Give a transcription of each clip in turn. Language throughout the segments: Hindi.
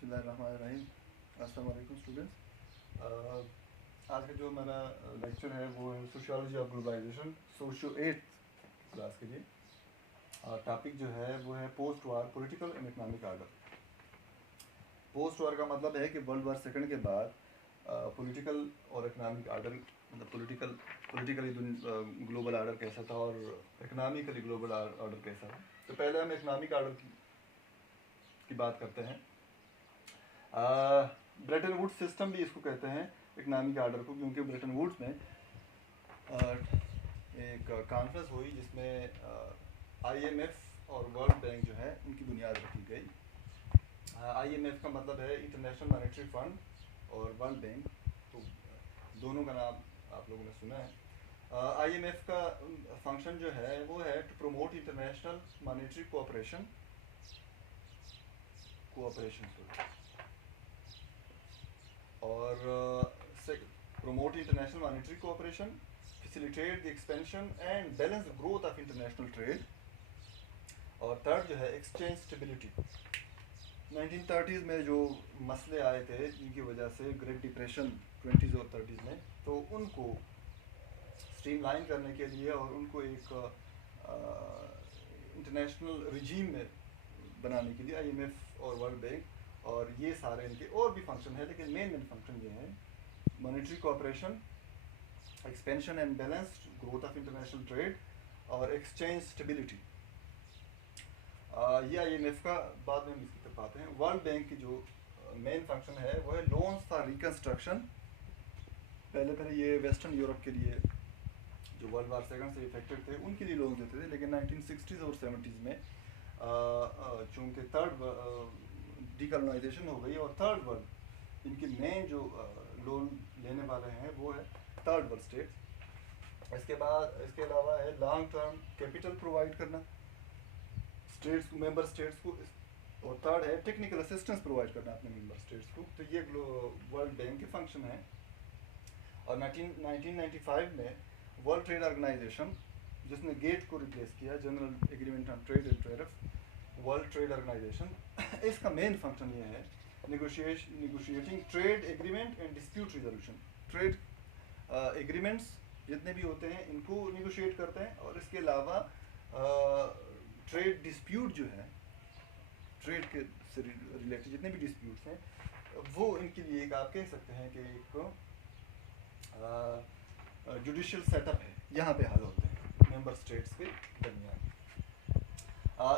बिस्मिल्लाहिर्रहमानिर्रहीम। अस्सलाम वालेकुम स्टूडेंट्स। आज का जो हमारा लेक्चर है वो है sociology of globalization, socio 8th class के लिए। टॉपिक जो है वो है post war political and economic order. Post war का मतलब है कि वर्ल्ड वार सेकंड के बाद पॉलिटिकल और इकोनॉमिक आर्डर, मतलब पॉलिटिकली ग्लोबल आर्डर कैसा था और इकोनॉमिकली ग्लोबल आर्डर कैसा है। तो पहले हम इकोनॉमिक आर्डर की बात करते हैं। ब्रेटन वुड्स सिस्टम भी इसको कहते हैं इकोनॉमिक आर्डर को, क्योंकि ब्रेटन वुड्स में एक कॉन्फ्रेंस हुई जिसमें आईएमएफ और वर्ल्ड बैंक जो है उनकी बुनियाद रखी गई। आईएमएफ का मतलब है इंटरनेशनल मॉनेटरी फंड और वर्ल्ड बैंक, तो दोनों का नाम आप लोगों ने सुना है। आईएमएफ का फंक्शन जो है वो है to promote international monetary cooperation और promote international monetary cooperation, facilitate the expansion and balance the growth of international trade। और थर्ड जो है एक्सचेंज स्टेबिलिटी। 1930s में जो मसले आए थे जिनकी वजह से ग्रेट डिप्रेशन 20s और 30s में, तो उनको स्ट्रीमलाइन करने के लिए और उनको एक इंटरनेशनल रिजीम में बनाने के लिए आईएमएफ और वर्ल्ड बैंक और ये सारे इनके और भी फंक्शन है, लेकिन मेन फंक्शन ये है monetary cooperation, expansion and balanced growth of international trade और एक्सचेंज स्टेबिलिटी। ये आईएमएफ का बाद में हम इसकी तरफ आते हैं। वर्ल्ड बैंक की जो मेन फंक्शन है वो है लोन्स फॉर रिकंस्ट्रक्शन। पहले ये वेस्टर्न यूरोप के लिए जो वर्ल्ड वार सेकंड से इफेक्टेड थे उनके लिए लोन देते थे, लेकिन 1960s और 70s में चूँकि थर्ड डिकॉलोनाइजेशन हो गई और थर्ड वर्ल्ड इनकी मेन जो लोन लेने वाले हैं वो है थर्ड वर्ल्ड स्टेट्स। इसके अलावा है लॉन्ग टर्म कैपिटल प्रोवाइड करना स्टेट्स को, मेंबर स्टेट्स को, और थर्ड है टेक्निकल असिस्टेंस प्रोवाइड करना अपने मेंबर स्टेट्स को। तो ये वर्ल्ड बैंक के फंक्शन है। और 1995 में वर्ल्ड ट्रेड ऑर्गेनाइजेशन, जिसने गेट को रिप्लेस किया, general agreement on trade and tariff, world trade organisation, इसका मेन फंक्शन ये है negotiating trade agreement and dispute resolution. Trade agreements जितने भी होते हैं इनको नेगोशिएट करते हैं, और इसके अलावा ट्रेड डिस्प्यूट जो है, ट्रेड के से रिलेटेड जितने भी डिस्प्यूट्स हैं वो इनके लिए एक आप कह सकते हैं कि एक जुडिशियल सेटअप है, यहाँ पे हल होते हैं मेंबर स्टेट्स के दरमियान।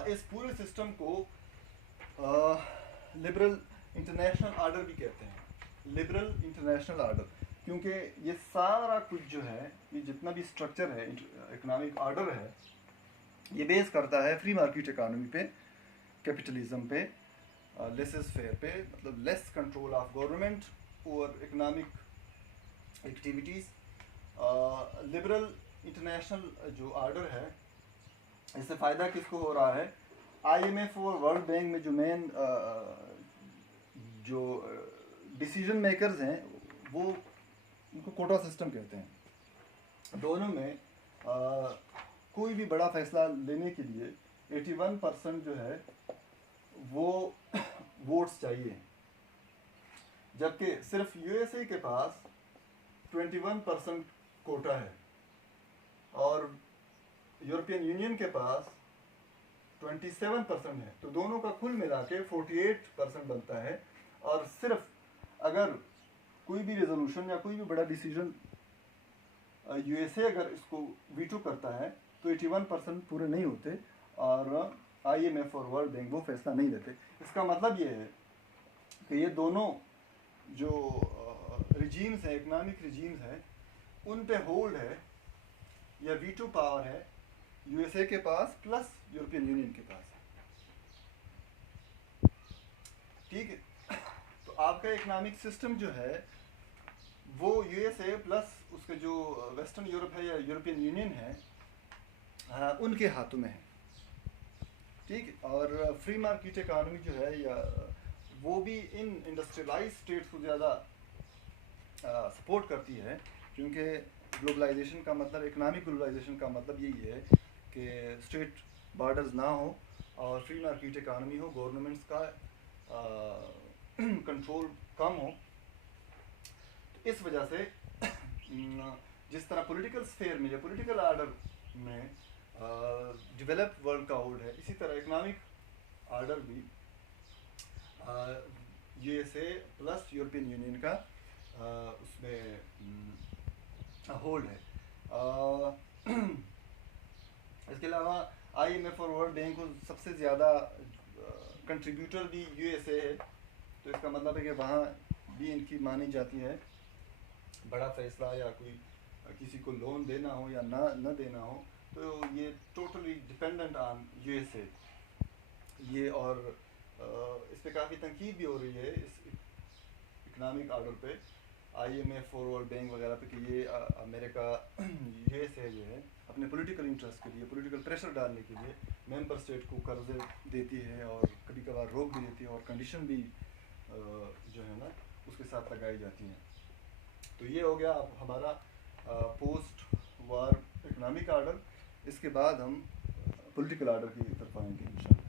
इस पूरे सिस्टम को लिबरल इंटरनेशनल आर्डर भी कहते हैं। लिबरल इंटरनेशनल आर्डर, क्योंकि ये सारा कुछ जो है, ये जितना भी स्ट्रक्चर है, इकोनॉमिक आर्डर है, ये बेस करता है फ्री मार्केट इकोनॉमी पे, कैपिटलिज्म पे, लेसेस फेयर पे, मतलब less control of government over economic activities. Liberal international जो आर्डर है, इससे फ़ायदा किसको हो रहा है? आईएमएफ और वर्ल्ड बैंक में जो मेन जो डिसीजन मेकर्स हैं वो उनको कोटा सिस्टम कहते हैं। दोनों में कोई भी बड़ा फैसला लेने के लिए 81% जो है वो वोट्स चाहिए, जबकि सिर्फ यूएसए के पास 21% कोटा है और यूरोपियन यूनियन के पास 27% है। तो दोनों का कुल मिला के 48% बनता है। और सिर्फ अगर कोई भी रेजोल्यूशन या कोई भी बड़ा डिसीजन यूएसए अगर इसको वीटो करता है तो 81% पूरे नहीं होते और आईएमएफ और वर्ल्ड बैंक वो फैसला नहीं लेते। इसका मतलब ये है कि ये दोनों जो रिजीम्स हैं, इकोनॉमिक रिजीम्स हैं, उन पे होल्ड है या वीटो पावर है यूएसए के पास प्लस यूरोपियन यूनियन के पास। ठीक है, तो आपका इकोनॉमिक सिस्टम जो है वो यूएसए प्लस उसके जो वेस्टर्न यूरोप है या यूरोपियन यूनियन है, उनके हाथों में है। ठीक है, और फ्री मार्केट इकोनॉमी जो है या वो भी इन इंडस्ट्रियलाइज स्टेट्स को ज़्यादा सपोर्ट करती है, क्योंकि ग्लोबलाइजेशन का मतलब, इकोनॉमिक ग्लोबलाइजेशन का मतलब यही है कि स्टेट बॉर्डर्स ना हो और फ्री मार्केट इकोनॉमी हो, गवर्नमेंट्स का कंट्रोल कम हो। तो इस वजह से जिस तरह पॉलिटिकल स्फेयर में या पॉलिटिकल आर्डर में डेवलप्ड वर्ल्ड का होल्ड है, इसी तरह इकोनॉमिक आर्डर भी यूएसए प्लस यूरोपियन यूनियन का उसमें होल्ड है। इसके अलावा आईएमएफ और वर्ल्ड बैंक को सबसे ज़्यादा कंट्रीब्यूटर भी यूएसए है, तो इसका मतलब है कि वहाँ भी इनकी मानी जाती है। बड़ा फैसला या कोई किसी को लोन देना हो या ना देना हो, तो ये टोटली डिपेंडेंट ऑन यूएसए ये। और इस पे काफ़ी तनकीद भी हो रही है इस इकोनॉमिक आर्डर पे, आईएमएफ और वर्ल्ड बैंक वगैरह पे, कि ये अमेरिका यूएसए जो है अपने पॉलिटिकल इंटरेस्ट के लिए, पॉलिटिकल प्रेशर डालने के लिए मेंबर स्टेट को कर्जे देती है और कभी कभार रोक भी देती है और कंडीशन भी जो है ना उसके साथ लगाई जाती हैं। तो ये हो गया अब हमारा पोस्ट वार इकोनॉमिक आर्डर। इसके बाद हम पॉलिटिकल आर्डर की तरफ आएंगे इंशाल्लाह।